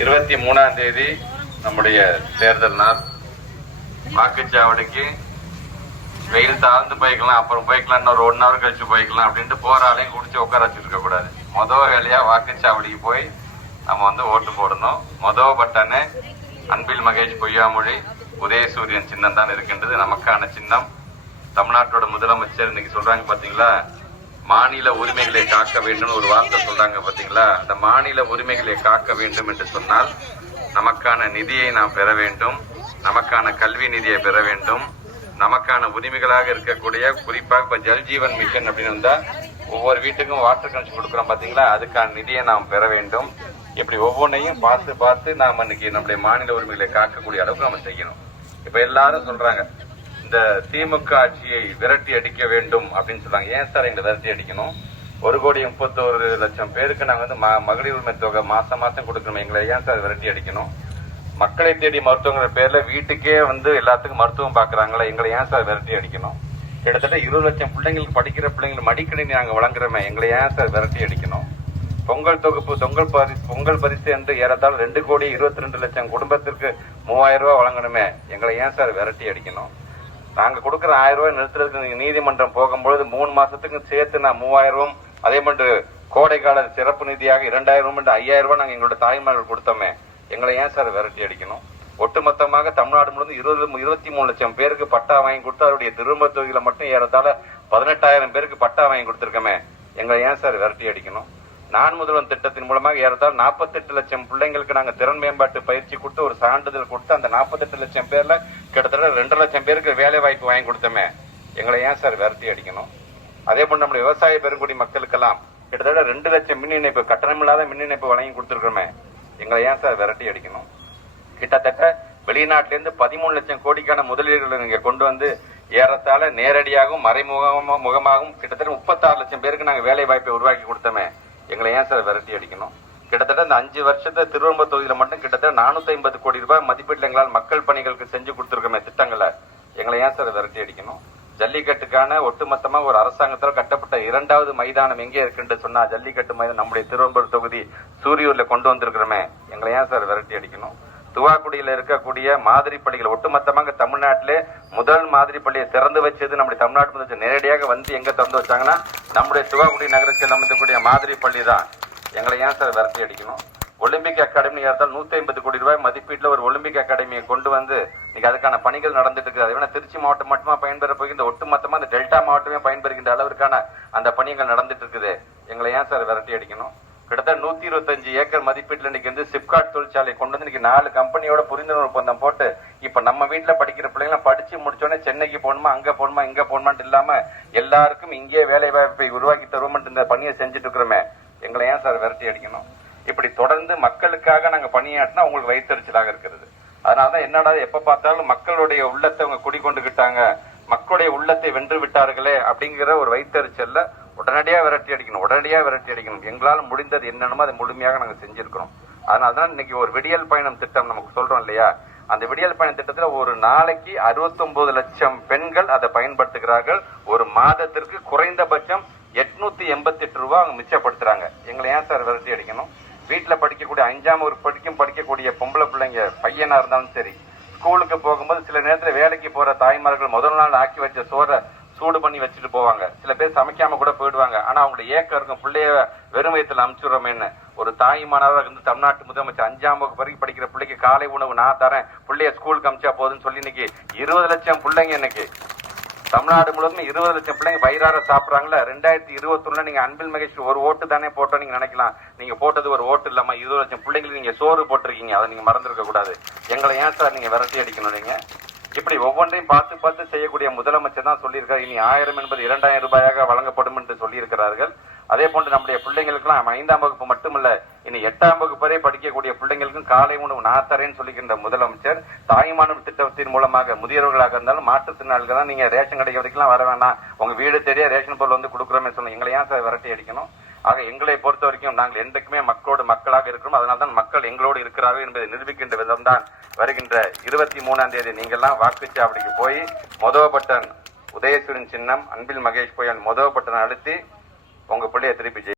23ஆம் தேதி நம்முடைய தேர்தல் நாள். வாக்குச்சாவடிக்கு வெயில் தாழ்ந்து போய்க்கலாம், அப்புறம் போய்க்கலாம், இன்னொரு 1 hour கழிச்சு போய்க்கலாம் அப்படின்ட்டு போராளையும் குடிச்சு உட்கார வச்சுருக்க கூடாது. வேலையா வாக்குச்சாவடிக்கு போய் நம்ம ஓட்டு போடணும். பட்டனே அன்பில் மகேஷ் பொய்யாமொழி உதயசூரியன் சின்னம் தான் இருக்கின்றது, நமக்கான சின்னம். தமிழ்நாட்டோட முதலமைச்சர் இன்னைக்கு சொல்றாங்க பாத்தீங்களா, மாநில உரிமைகளை காக்க வேண்டும் ஒரு வார்த்தை சொல்றாங்க பாத்தீங்களா. அந்த மாநில உரிமைகளை காக்க வேண்டும் என்று சொன்னால் நமக்கான நிதியை நாம் பெற வேண்டும், நமக்கான கல்வி நிதியை பெற வேண்டும், நமக்கான உரிமைகளாக இருக்கக்கூடிய குறிப்பாக இப்ப ஜல்ஜீவன் மிஷன் அப்படின்னு வந்தா ஒவ்வொரு வீட்டுக்கும் வாட்டர் கனெக்ஷன் கொடுக்குறோம் பாத்தீங்களா, அதுக்கான நிதியை நாம் பெற வேண்டும். இப்படி ஒவ்வொன்றையும் பார்த்து பார்த்து நாம் இன்னைக்கு நம்முடைய மாநில உரிமைகளை காக்கக்கூடிய அளவுக்கு நம்ம செய்யணும். இப்ப எல்லாரும் சொல்றாங்க இந்த திமுக ஆட்சியை விரட்டி அடிக்க வேண்டும் அப்படின்னு சொல்றாங்க. ஏன் சார் எங்களை விரட்டி அடிக்கணும்? 1,31,00,000 பேருக்கு நாங்க மகளிர் உரிமை தொகை மாசம் மாசம் கொடுக்கணும், எங்களை ஏன் சார் விரட்டி அடிக்கணும்? மக்களை தேடி மருத்துவங்கிற பேர்ல வீட்டுக்கே எல்லாத்துக்கும் மருத்துவம் பாக்குறாங்களா, எங்களை ஏன் சார் விரட்டி அடிக்கணும்? கிட்டத்தட்ட 20 லட்சம் பிள்ளைங்களுக்கு படிக்கிற பிள்ளைங்களுக்கு மடிக்கணினி நாங்க வழங்குறோமே, எங்களை ஏன் சார் விரட்டி அடிக்கணும்? பொங்கல் தொகுப்பு பொங்கல் பரிசு என்று ஏறத்தாழ 2,22,00,000 குடும்பத்திற்கு 3000 ரூபாய் வழங்கணுமே, எங்களை ஏன் சார் விரட்டி அடிக்கணும்? நாங்க கொடுக்கற 1000 ரூபாய் நிறுத்துறதுக்கு நீதிமன்றம் போகும்பொழுது 3 மாசத்துக்கு சேர்த்து நான் 3000 ரூபாய், அதே மாதிரி கோடை கால சிறப்பு நிதியாக 2000 ரூபாய் 5000 ரூபாய் நாங்க எங்களோட தாய்மார்கள் கொடுத்தோமே, எங்களை ஏன் சார் விரட்டி அடிக்கணும்? ஒட்டுமொத்தமாக தமிழ்நாடு முழுவதும் 23 லட்சம் பேருக்கு பட்டா வாங்கி கொடுத்து அவருடைய திரும்ப தொகுதியில மட்டும் ஏறத்தாழ 18,000 பேருக்கு பட்டா வாங்கி கொடுத்திருக்கமே, எங்களை ஏன் சார் விரட்டி அடிக்கணும்? நான் முதல்வன் திட்டத்தின் மூலமாக ஏறத்தாழ 48 லட்சம் பிள்ளைங்களுக்கு நாங்க திறன் மேம்பாட்டு பயிற்சி கொடுத்து ஒரு சான்றிதழ் கொடுத்து அந்த 48 லட்சம் பேர்ல கிட்டத்தட்ட 2 லட்சம் பேருக்கு வேலை வாய்ப்பு வாங்கி கொடுத்தோமே, எங்களை ஏன் சார் விரட்டி அடிக்கணும்? அதே போல நம்முடைய விவசாய பெருங்குடி மக்களுக்கெல்லாம் கிட்டத்தட்ட 2 லட்சம் மின் இணைப்பு கட்டணமில்லாத மின் இணைப்பு வழங்கி கொடுத்திருக்கிறோமே, எங்களை ஏன் சார் விரட்டி அடிக்கணும்? கிட்டத்தட்ட வெளிநாட்டிலிருந்து 13 லட்சம் கோடிக்கான முதலீடுகளை நீங்க கொண்டு வந்து ஏறத்தாழ நேரடியாகவும் மறைமுகமாகவும் கிட்டத்தட்ட 36 லட்சம் பேருக்கு நாங்க வேலை வாய்ப்பை உருவாக்கி கொடுத்தோமே, எங்களை ஏன் சார் விரட்டி அடிக்கணும்? கிட்டத்தட்ட இந்த 5 வருஷத்தை திருவம்பூர் தொகுதியில மட்டும் கிட்டத்தட்ட 450 கோடி ரூபாய் மதிப்பீட்டில் எங்களால் மக்கள் பணிகளுக்கு செஞ்சு கொடுத்திருக்கோமே திட்டங்களை, எங்களை ஏன் சார் விரட்டி அடிக்கணும்? ஜல்லிக்கட்டுக்கான ஒட்டுமொத்தமா ஒரு அரசாங்கத்தில் கட்டப்பட்ட 2வது மைதானம் எங்கே இருக்குன்னு சொன்னா ஜல்லிக்கட்டு மைதானம் நம்முடைய திருவம்பூர் தொகுதி சூரியூர்ல கொண்டு வந்திருக்கிறோமே, எங்களை ஏன் சார் விரட்டி அடிக்கணும்? துவாக்குடியில இருக்கக்கூடிய மாதிரி பள்ளிகள் ஒட்டுமொத்தமாக தமிழ்நாட்டிலே முதல் மாதிரி பள்ளியை திறந்து வச்சது நம்முடைய தமிழ்நாட்டு முதலமைச்சர் நேரடியாக எங்க திறந்து வச்சாங்கன்னா நம்முடைய துவாக்குடி நகரத்தில் அமைக்கக்கூடிய மாதிரி பள்ளி தான், எங்களை ஏன் சார் விரட்டி அடிக்கணும்? ஒலிம்பிக் அகாடமி ஏற்றால் 150 கோடி ரூபாய் மதிப்பீட்டில் ஒரு ஒலிம்பிக் அகாடமியை கொண்டு வந்து இன்னைக்கு அதுக்கான பணிகள் நடந்துட்டு இருக்கு. அது வேணா திருச்சி மாவட்டம் மட்டுமா பயன்பெற போகின்ற ஒட்டுமொத்தமா அந்த டெல்டா மாவட்டமே பயன்பெறுகின்ற அளவிற்கான அந்த பணிகள் நடந்துட்டு இருக்குது, எங்களை ஏன் சார் விரட்டி அடிக்கணும்? கிட்டத்தட்ட 125 ஏக்கர் மதிப்பீட்டில் இன்னைக்கு சிப்காட் தொழிற்சாலை கொண்டு வந்து இன்னைக்கு 4 கம்பெனியோட புரிந்துணர்வு ஒப்பந்தம் போட்டு இப்ப நம்ம வீட்டுல படிக்கிற பிள்ளைங்க படிச்சு முடிச்சோடனே சென்னைக்கு போகணுமா, அங்க போகணுமா, இங்க போகணுமான்னு இல்லாம எல்லாருக்கும் இங்கே வேலை வாய்ப்பை உருவாக்கி தருவோம் இந்த பணியை செஞ்சுட்டு இருக்கிறோமே, எங்களை ஏன் சார் விரட்டி அடிக்கணும்? இப்படி தொடர்ந்து மக்களுக்காக நாங்க பணியாற்றினா உங்களுக்கு வயிற்றுச்சலாக இருக்கிறது. அதனாலதான் என்னடா எப்ப பார்த்தாலும் மக்களுடைய உள்ளத்தை அவங்க குடிக்கொண்டுகிட்டாங்க, மக்களுடைய உள்ளத்தை வென்று விட்டார்களே அப்படிங்கிற ஒரு வயிற்றுச்சல்ல உடனடியா விரட்டி அடிக்கணும். எங்களால் முடிந்தது என்னென்னமோ அதை முழுமையாக நாங்க செஞ்சிருக்கிறோம். அதனாலதான் இன்னைக்கு ஒரு விடியல் பயணம் திட்டம் நமக்கு சொல்றோம் இல்லையா, அந்த விடியல் பயணம் திட்டத்துல ஒரு நாளைக்கு 69 லட்சம் பெண்கள் அதை பயன்படுத்துகிறார்கள். ஒரு மாதத்திற்கு குறைந்தபட்சம் 888 ரூபாய் அவங்க மிச்சப்படுத்துறாங்க, எங்களை ஏன் சார் விரட்டி அடிக்கணும்? வீட்டுல படிக்கக்கூடிய 5ஆம் வகுப்பு படிக்கக்கூடிய பொம்பளை பிள்ளைங்க பையனா இருந்தாலும் சரி, ஸ்கூலுக்கு போகும்போது சில நேரத்துல வேலைக்கு போற தாய்மார்கள் முதல் நாள் ஆக்கி வச்ச சோறை சூடு பண்ணி வச்சுட்டு போவாங்க, சில பேர் சமைக்காம கூட போயிடுவாங்க. ஆனா அவங்களுடைய ஏக்கம் இருக்கும், பிள்ளைய வெறும் வயத்துல அனுப்பிச்சுடுறோமேன்னு. ஒரு தாய்மானவர் தமிழ்நாட்டு முதலமைச்சர் 5ஆம் வகுப்பு வரைக்கும் படிக்கிற பிள்ளைக்கு காலை உணவு நான் தரேன், பிள்ளைய ஸ்கூலுக்கு அனுப்பிச்சா போதுன்னு சொல்லி இன்னைக்கு 20 லட்சம் பிள்ளைங்க இன்னைக்கு தமிழ்நாடு முழுவதும் 20 லட்சம் பிள்ளைங்க வயிறார சாப்பிடுறாங்களா. 2021 நீங்க அன்பில் மகேஷ் ஒரு ஓட்டு தானே போட்டோம் நீங்க நினைக்கலாம், நீங்க போட்டது ஒரு ஓட்டு இல்லாம 20 லட்சம் பிள்ளைங்களுக்கு நீங்க சோறு போட்டிருக்கீங்க, அதை நீங்க மறந்துருக்க கூடாது. எங்களை ஏன் சார் நீங்க விரட்டி அடிக்கணும்? நீங்க இப்படி ஒவ்வொன்றையும் பார்த்து பார்த்து செய்யக்கூடிய முதலமைச்சர் தான் சொல்லியிருக்காரு, இனி 1000 என்பது 2000 ரூபாயாக வழங்கப்படும் என்று சொல்லியிருக்கிறார்கள். அதே போன்று நம்முடைய பிள்ளைங்களுக்கெல்லாம் 5ஆம் வகுப்பு மட்டுமல்ல, இனி 8ஆம் வகுப்பு வரை படிக்கக்கூடிய பிள்ளைங்களுக்கும் காலை உணவு நான் தரேன்னு சொல்லிக்கின்ற முதலமைச்சர் தாய்மானவர் திட்டத்தின் மூலமாக முதியவர்களாக இருந்தாலும் மாற்றுத்திறனாளிகள் தான் நீங்க ரேஷன் கடை வரைக்கும் வர வேண்டாம், உங்க வீடு தெரிய ரேஷன் பொருள் கொடுக்குறோமே சொன்ன, எங்களை ஏன் சார் விரட்டி அடிக்கணும்? ஆக எங்களை பொறுத்த வரைக்கும் நாங்கள் என்றைக்குமே மக்களோடு மக்களாக இருக்கிறோம். அதனால்தான் மக்கள் எங்களோடு இருக்கிறார்கள் என்பதை நிரூபிக்கின்ற விதம் தான் வருகின்ற 23ஆம் தேதி நீங்கள்லாம் வாக்குச்சாவடிக்கு போய் பட்டன் உதயசூரியன் சின்னம் அன்பில் மகேஷ் பொய்யாமொழி பட்டன் அழுத்தி உங்க பிள்ளைய திருப்பி